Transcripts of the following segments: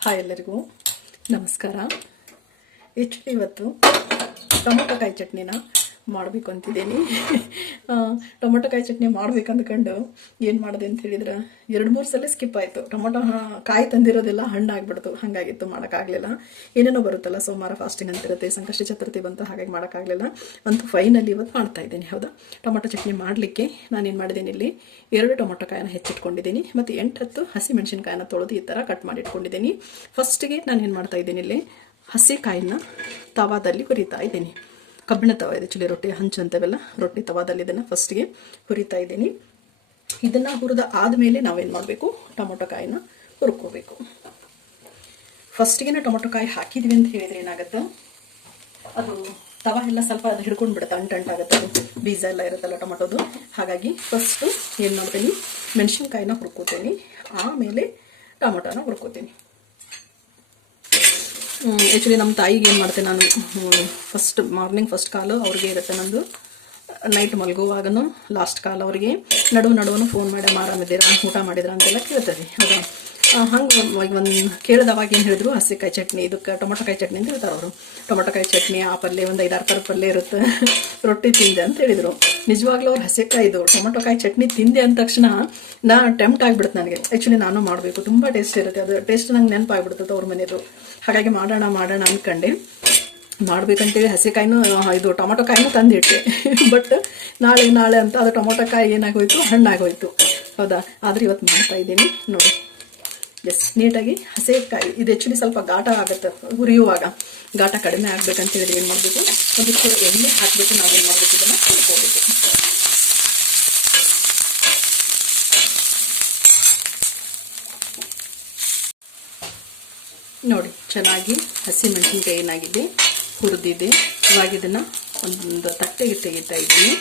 Hi ಎಲ್ಲರಿಗೂ ನಮಸ್ಕಾರ ಹೆಚ್ಚು ಇವತ್ತು ಟೊಮೊಟೊ ಕಾಯಿ ಚಟ್ನಿನ ಮಾಡಬೇಕು ಅಂತಿದ್ದೀನಿ ಟೊಮೊಟೊ ಕಾಯಿ ಚಟ್ನಿ ಮಾಡ್ಬೇಕು ಅಂದ್ಕೊಂಡು ಏನು ಮಾಡಿದೆ ಅಂತ ಹೇಳಿದ್ರೆ, ಎರಡು ಮೂರು ಸಲ ಸ್ಕಿಪ್ ಆಯಿತು. ಟೊಮೊಟೊ ಕಾಯಿ ತಂದಿರೋದೆಲ್ಲ ಹಣ್ಣಾಗ್ಬಿಡ್ತು. ಹಾಗಾಗಿತ್ತು ಮಾಡೋಕ್ಕಾಗಲಿಲ್ಲ. ಏನೇನೋ ಬರುತ್ತಲ್ಲ, ಸೋಮವಾರ ಫಾಸ್ಟಿಂಗ್ ಅಂತಿರುತ್ತೆ, ಸಂಕಷ್ಟ ಚತುರ್ಥಿ ಬಂತು, ಹಾಗಾಗಿ ಮಾಡೋಕ್ಕಾಗಲಿಲ್ಲ. ಅಂತೂ ಫೈನಲಿ ಇವತ್ತು ಮಾಡ್ತಾ ಇದ್ದೀನಿ, ಹೌದಾ? ಟೊಮೊಟೊ ಚಟ್ನಿ ಮಾಡಲಿಕ್ಕೆ ನಾನೇನು ಮಾಡಿದ್ದೀನಿ ಇಲ್ಲಿ, ಎರಡು ಟೊಮೊಟೊ ಕಾಯನ್ನ ಹೆಚ್ಚಿಟ್ಕೊಂಡಿದ್ದೀನಿ, ಮತ್ತು ಎಂಟು ಹತ್ತು ಹಸಿ ತೊಳೆದು ಈ ಥರ ಕಟ್ ಮಾಡಿ ಇಟ್ಕೊಂಡಿದ್ದೀನಿ ಫಸ್ಟಿಗೆ ನಾನು ಏನು ಮಾಡ್ತಾ ಇದ್ದೀನಿ ಇಲ್ಲಿ ಹಸಿ ಕಾಯಿನ ತವಾದಲ್ಲಿ ಹುರಿತಾ ಇದ್ದೀನಿ. ಕಬ್ಬಿಣ ತವ ಇದೆ, ಚುಲಿ ರೊಟ್ಟಿ, ಹಂಚು ಅಂತವೆಲ್ಲ ರೊಟ್ಟಿ ತವಾದಲ್ಲಿ ಇದನ್ನು ಫಸ್ಟಿಗೆ ಹುರಿತಾ ಇದ್ದೀನಿ. ಇದನ್ನು ಹುರಿದ ಆದಮೇಲೆ ನಾವೇನು ಮಾಡಬೇಕು? ಟೊಮೊಟೊ ಕಾಯಿನ ಹುರ್ಕೋಬೇಕು. ಫಸ್ಟಿಗೆ ಟೊಮೊಟೊ ಕಾಯಿ ಹಾಕಿದ್ವಿ ಅಂತ ಹೇಳಿದ್ರೆ ಏನಾಗುತ್ತೆ? ಅದು ತವ ಎಲ್ಲ ಸ್ವಲ್ಪ ಅದು ಹಿಡ್ಕೊಂಡು ಬಿಡುತ್ತೆ ಅಂಟಂಟಾಗುತ್ತೆ ಅದು ಬೀಜ ಎಲ್ಲ ಇರುತ್ತಲ್ಲ ಟೊಮೊಟೊದು. ಹಾಗಾಗಿ ಫಸ್ಟು ಏನು ಮಾಡ್ತೀನಿ? ಮೆಣಸಿನ್ಕಾಯಿನ ಹುರ್ಕೋತೀನಿ. ಆಮೇಲೆ ಟೊಮೊಟೊನ ಹುರ್ಕೋತೀನಿ. ಆ್ಯಕ್ಚುಲಿ ನಮ್ಮ ತಾಯಿಗೆ ಏನು ಮಾಡ್ತೆ ನಾನು ಫಸ್ಟ್ ಮಾರ್ನಿಂಗ್ ಫಸ್ಟ್ ಕಾಲು ಅವ್ರಿಗೆ ಇರುತ್ತೆ ನಂದು ನೈಟ್ ಮಲಗುವಾಗನು ಲಾಸ್ಟ್ ಕಾಲ್ ಅವ್ರಿಗೆ ನಡುವು ನಡುವನು ಫೋನ್ ಮಾಡಿ ಆರಾಮಿದ್ದೀರಾ ಊಟ ಮಾಡಿದ್ರ ಅಂತೆಲ್ಲ ಕೇಳ್ತದೆ, ಹೌದಾ? ಹಂಗೆ ಒಂದು ಕೇಳಿದವಾಗ ಏನು ಹೇಳಿದ್ರು? ಹಸಿಕಾಯಿ ಚಟ್ನಿ, ಇದಕ್ಕೆ ಟೊಮೊಟೊ ಕಾಯಿ ಚಟ್ನಿ ಅಂತ ಹೇಳ್ತಾರೆ ಅವರು. ಟೊಮೊಟೊ ಕಾಯಿ ಚಟ್ನಿ, ಆ ಪಲ್ಯ ಒಂದು ಐದಾರು ಥರ ಪಲ್ಯ ಇರುತ್ತೆ. ರೊಟ್ಟಿ ತಿಂದೆ ಅಂತ ಹೇಳಿದರು. ನಿಜವಾಗ್ಲೂ ಅವ್ರು ಹಸಿಕಾಯಿದು ಟೊಮೊಟೊ ಕಾಯಿ ಚಟ್ನಿ ತಿಂದೆ ಅಂದ ತಕ್ಷಣ ನಾ ಟೆಂಪ್ಟ್ ಆಗಿಬಿಡುತ್ತೆ ನನಗೆ. ಆ್ಯಕ್ಚುಲಿ ನಾನು ಮಾಡಬೇಕು. ತುಂಬ ಟೇಸ್ಟ್ ಇರುತ್ತೆ. ಅದು ಟೇಸ್ಟ್ ನಂಗೆ ನೆನಪಾಗ್ಬಿಡ್ತದೆ ಅವ್ರ ಮನೆಯದು ಹಾಗಾಗಿ ಮಾಡೋಣ ಮಾಡೋಣ ಅಂದ್ಕೊಂಡೆ ಮಾಡ್ಬೇಕಂತೇಳಿ ಹಸಿಕಾಯಿನೂ ಇದು ಟೊಮೊಟೊ ಕಾಯಿನೂ ತಂದಿಟ್ಟೆ. ಬಟ್ ನಾಳೆ ನಾಳೆ ಅಂತ ಅದು ಟೊಮೊಟೊ ಕಾಯಿ ಏನಾಗೋಯ್ತು? ಹಣ್ಣಾಗೋಯ್ತು. ಹೌದಾ? ಆದ್ರೆ ಇವತ್ತು ಮಾಡ್ತಾ ಇದ್ದೀನಿ. ನೋಡಿ. ಎಸ್ ನೀಟಾಗಿ ಹಸಿಕಾಯಿ ಇದು ಆ್ಯಕ್ಚುಲಿ ಸ್ವಲ್ಪ ಘಾಟ ಆಗುತ್ತೆ ಹುರಿಯುವಾಗ ಘಾಟ ಕಡಿಮೆ ಆಗ್ಬೇಕಂತ ಹೇಳಿದ್ರೆ ಏನು ಮಾಡಬೇಕು? ಒಂದು ಚೂರು ಎಣ್ಣೆ ಹಾಕಬೇಕು ಏನು ಮಾಡಬೇಕು? ಇದನ್ನು ತಿಳ್ಕೊಬೇಕು ನೋಡಿ, ಚೆನ್ನಾಗಿ ಹಸಿ ಮೆಣಸಿನ್ಕಾಯಿ ಏನಾಗಿದೆ? ಹುರಿದಿದೆ. ಇವಾಗ ಇದನ್ನು ಒಂದು ತಟ್ಟೆಗೆ ತೆಗಿತಾ ಇದ್ದೀನಿ.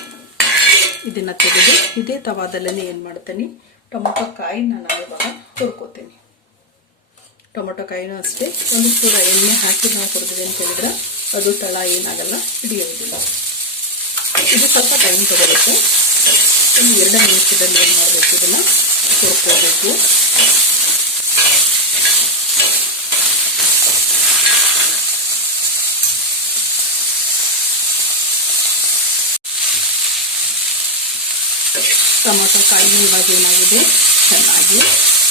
ಇದನ್ನು ತೆಗೆದು ಇದೇ ತವಾದಲ್ಲೇ ಏನು ಮಾಡ್ತೀನಿ ಟೊಮೊಟೊ ಕಾಯಿನ ನಾನು ಇವಾಗ ಹುರ್ಕೋತೀನಿ. ಟೊಮೊಟೊ ಕಾಯಿನೂ ಅಷ್ಟೇ. ಒಂದು ಸ್ಪೂನ್ ಎಣ್ಣೆ ಹಾಕಿ ನಾವು ಕೊಡ್ತೀವಿ ಅಂತ ಹೇಳಿದ್ರೆ ಅದು ತಳ ಏನಾಗಲ್ಲ ಹಿಡಿಯೋದಿಲ್ಲ ಇದು ಸ್ವಲ್ಪ ಟೈಮ್ ತೊಗೊಬೇಕು ಒಂದು ಎರಡು ನಿಮಿಷದಲ್ಲಿ ಏನು ಮಾಡಬೇಕು ಇದನ್ನು? ಹುರ್ಕೋಬೇಕು. ಟೊಮೊಟೊ ಕಾಯಿ ಇವಾಗ ಏನಾಗಿದೆ? ಚೆನ್ನಾಗಿ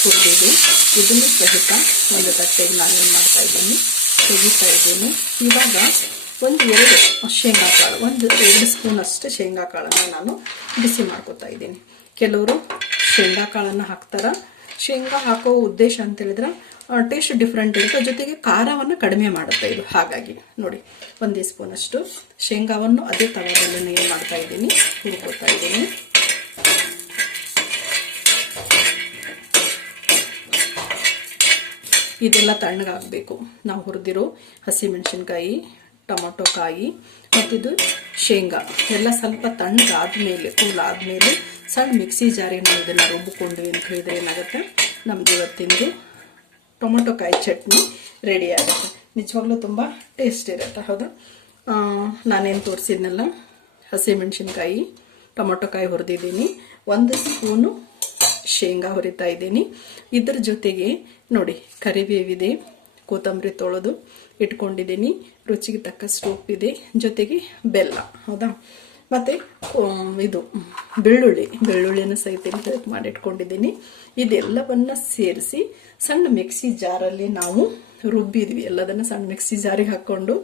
ಹುರಿದಿದೆ. ಇದನ್ನು ಸಹಿತ ಒಂದು ತಟ್ಟೆಗೆ ನಾನು ಏನು ಮಾಡ್ತಾ ಇದ್ದೀನಿ? ತೆಗಿತಾ ಇದ್ದೀನಿ. ಇವಾಗ ಒಂದು ಎರಡು ಶೇಂಗಾ ಕಾಳು, ಒಂದು ಎರಡು ಸ್ಪೂನ್ ಅಷ್ಟು ಶೇಂಗಾ ಕಾಳನ್ನು ನಾನು ಬಿಸಿ ಮಾಡ್ಕೋತಾ ಇದ್ದೀನಿ. ಕೆಲವರು ಶೇಂಗಾ ಕಾಳನ್ನು ಹಾಕ್ತಾರ. ಶೇಂಗಾ ಹಾಕೋ ಉದ್ದೇಶ ಅಂತ ಹೇಳಿದ್ರೆ ಟೇಸ್ಟ್ ಡಿಫ್ರೆಂಟ್ ಇರುತ್ತೆ. ಜೊತೆಗೆ ಖಾರವನ್ನು ಕಡಿಮೆ ಮಾಡುತ್ತೆ ಇದು. ಹಾಗಾಗಿ ನೋಡಿ, ಒಂದೇ ಸ್ಪೂನಷ್ಟು ಶೇಂಗಾವನ್ನು ಅದೇ ತವಾದಲ್ಲಿ ಏನು ಮಾಡ್ತಾ ಇದ್ದೀನಿ, ಹುರ್ಕೋತಾ ಇದ್ದೀನಿ. ಇದೆಲ್ಲ ತಣ್ಣಗಾಗಬೇಕು. ನಾವು ಹುರಿದಿರೋ ಹಸಿಮೆಣಸಿನ್ಕಾಯಿ, ಟೊಮೊಟೊ ಕಾಯಿ ಮತ್ತಿದು ಶೇಂಗಾ. ಎಲ್ಲ ಸ್ವಲ್ಪ ತಣ್ಣಗಾದ್ಮೇಲೆ, ಕೂಲ್ ಆದಮೇಲೆ ಸಣ್ಣ ಮಿಕ್ಸಿ ಜಾರಿಗೆ ನಾವು ಇದನ್ನು ರುಬ್ಬಿಕೊಂಡ್ವಿ ಅಂತ ಹೇಳಿದ್ರೆ ಏನಾಗುತ್ತೆ? ನಮ್ದು ಇವತ್ತಿಂದು ಟೊಮೊಟೊ ಕಾಯಿ ಚಟ್ನಿ ರೆಡಿ ಆಗುತ್ತೆ. ನಿಜವಾಗ್ಲೂ ತುಂಬ ಟೇಸ್ಟ್ ಇರುತ್ತೆ, ಹೌದಾ? ನಾನೇನು ತೋರಿಸಿದ್ನಲ್ಲ? ಹಸಿಮೆಣಸಿನ್ಕಾಯಿ, ಟೊಮೊಟೊ ಕಾಯಿ ಹುರಿದಿದ್ದೀನಿ. ಒಂದು ಸ್ಪೂನು ಶೇಂಗಾ ಹುರಿತಾ ಇದ್ದೀನಿ. ಇದ್ರ ಜೊತೆಗೆ ನೋಡಿ, ಕರಿಬೇವಿದೆ, ಕೊತ್ತಂಬರಿ ತೊಳೆದು ಇಟ್ಕೊಂಡಿದ್ದೀನಿ. ರುಚಿಗೆ ತಕ್ಕಷ್ಟು ಇದೆ ಜೊತೆಗೆ ಬೆಲ್ಲ, ಹೌದಾ? ಮತ್ತು ಇದು, ಬೆಳ್ಳುಳ್ಳಿ, ಬೆಳ್ಳುಳ್ಳಿಯನ್ನು ಸಹಿತ ಹೆಲ್ಪ್ ಮಾಡಿ ಇಟ್ಕೊಂಡಿದ್ದೀನಿ ಇದೆಲ್ಲವನ್ನ ಸೇರಿಸಿ ಸಣ್ಣ ಮಿಕ್ಸಿ ಜಾರಲ್ಲಿ ನಾವು ರುಬ್ಬಿದ್ವಿ. ಎಲ್ಲದನ್ನ ಸಣ್ಣ ಮಿಕ್ಸಿ ಜಾರಿಗೆ ಹಾಕ್ಕೊಂಡು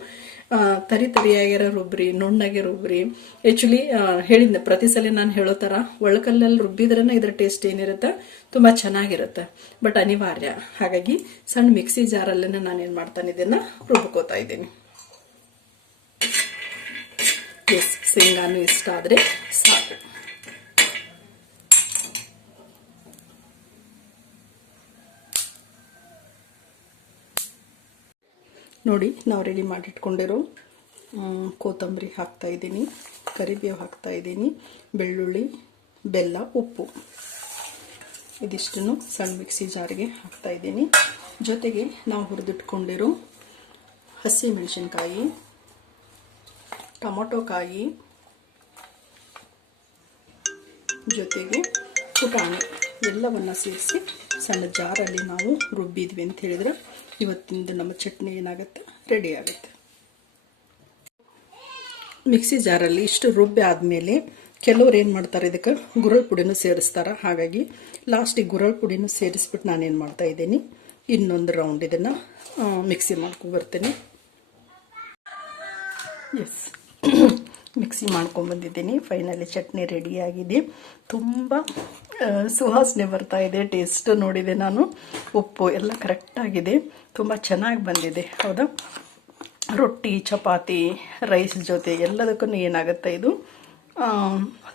ತರಿ ತರಿಯಾಗಿರೋ ರುಬ್ರಿ, ನುಣ್ಣಗೆ ರುಬ್ರಿ. ಆ್ಯಕ್ಚುಲಿ ಹೇಳಿದ್ದೆ ಪ್ರತಿ ಸಲ ನಾನು ಹೇಳೋ ಥರ ಒಳಕಲ್ಲಲ್ಲಿ ರುಬ್ಬಿದ್ರೇ ಇದ್ರ ಟೇಸ್ಟ್ ಏನಿರುತ್ತೆ? ತುಂಬ ಚೆನ್ನಾಗಿರುತ್ತೆ. ಬಟ್ ಅನಿವಾರ್ಯ. ಹಾಗಾಗಿ ಸಣ್ಣ ಮಿಕ್ಸಿ ಜಾರಲ್ಲೇ ನಾನು ಏನು ಮಾಡ್ತಾನೆ, ಇದನ್ನು ರುಬ್ಕೋತಾ ಇದ್ದೀನಿ. ಎಸ್ ಶೇಂಗಾನು ಇಷ್ಟ ಆದರೆ ಸಾಕು. ನೋಡಿ, ನಾವು ರೆಡಿ ಮಾಡಿಟ್ಕೊಂಡಿರೋ ಕೊತ್ತಂಬರಿ ಹಾಕ್ತಾ ಇದ್ದೀನಿ, ಕರಿಬೇವು ಹಾಕ್ತಾ ಇದ್ದೀನಿ, ಬೆಳ್ಳುಳ್ಳಿ, ಬೆಲ್ಲ, ಉಪ್ಪು. ಇದಿಷ್ಟನ್ನು ಸಣ್ಣ ಮಿಕ್ಸಿ ಜಾರಿಗೆ ಹಾಕ್ತಾ ಇದ್ದೀನಿ. ಜೊತೆಗೆ ನಾವು ಹುರಿದಿಟ್ಕೊಂಡಿರೋ ಹಸಿ ಮೆಣಸಿನ್ಕಾಯಿ ಜೊತೆಗೆ ಪುಟಾಣಿ ಎಲ್ಲವನ್ನು ಸೇರಿಸಿ ಸಣ್ಣ ಜಾರಲ್ಲಿ ನಾವು ರುಬ್ಬಿದ್ವಿ ಅಂತ ಹೇಳಿದ್ರೆ ಇವತ್ತಿಂದ ನಮ್ಮ ಚಟ್ನಿ ಏನಾಗುತ್ತೆ? ರೆಡಿ ಆಗುತ್ತೆ. ಮಿಕ್ಸಿ ಜಾರಲ್ಲಿ ಇಷ್ಟು ರುಬ್ಬಿ ಆದಮೇಲೆ ಕೆಲವ್ರು ಏನು ಮಾಡ್ತಾರೆ ಇದಕ್ಕೆ? ಗುರಳ್ ಪುಡಿನೂ ಸೇರಿಸ್ತಾರೆ. ಹಾಗಾಗಿ ಲಾಸ್ಟಿಗೆ ಗುರಳ್ ಪುಡಿನೂ ಸೇರಿಸ್ಬಿಟ್ಟು ನಾನೇನು ಮಾಡ್ತಾ ಇದ್ದೀನಿ. ಇನ್ನೊಂದು ರೌಂಡ್ ಇದನ್ನು ಮಿಕ್ಸಿ ಮಾಡ್ಕೊಬರ್ತೀನಿ ಎಸ್ ಮಿಕ್ಸಿ ಮಾಡ್ಕೊಂಬಂದಿದ್ದೀನಿ ಫೈನಲಿ ಚಟ್ನಿ ರೆಡಿಯಾಗಿದೆ ತುಂಬ ಸುವಾಸನೆ ಬರ್ತಾ ಇದೆ. ಟೇಸ್ಟ್ ನೋಡಿದೆ ನಾನು. ಉಪ್ಪು ಎಲ್ಲ ಕರೆಕ್ಟಾಗಿದೆ ತುಂಬ ಚೆನ್ನಾಗಿ ಬಂದಿದೆ. ಹೌದಾ? ರೊಟ್ಟಿ, ಚಪಾತಿ ರೈಸ್ ಜೊತೆ ಎಲ್ಲದಕ್ಕೂ ಏನಾಗುತ್ತೆ ಇದು?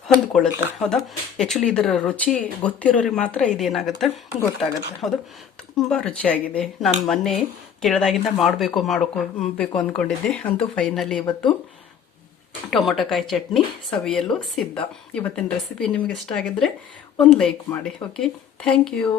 ಹೊಂದ್ಕೊಳ್ಳುತ್ತೆ. ಹೌದಾ? ಆ್ಯಕ್ಚುಲಿ ಇದರ ರುಚಿ ಗೊತ್ತಿರೋರಿಗೆ ಮಾತ್ರ ಇದೇನಾಗುತ್ತೆ? ಗೊತ್ತಾಗುತ್ತೆ. ಹೌದು? ತುಂಬ ರುಚಿಯಾಗಿದೆ. ನಾನು ಮೊನ್ನೆ ಕೇಳಿದಾಗಿಂದ ಮಾಡಬೇಕು ಮಾಡ್ಕೋಬೇಕು ಅಂದ್ಕೊಂಡಿದ್ದೆ ಅಂತೂ ಫೈನಲಿ ಇವತ್ತು ಟೊಮೊಟೊ ಕಾಯಿ ಚಟ್ನಿ, ಸವಿಯಲು ಸಿದ್ಧ. ಇವತ್ತಿನ ರೆಸಿಪಿ ನಿಮಗೆ ಇಷ್ಟ ಆಗಿದ್ರೆ ಒಂದು ಲೈಕ್ ಮಾಡಿ ಓಕೆ ಥ್ಯಾಂಕ್ ಯು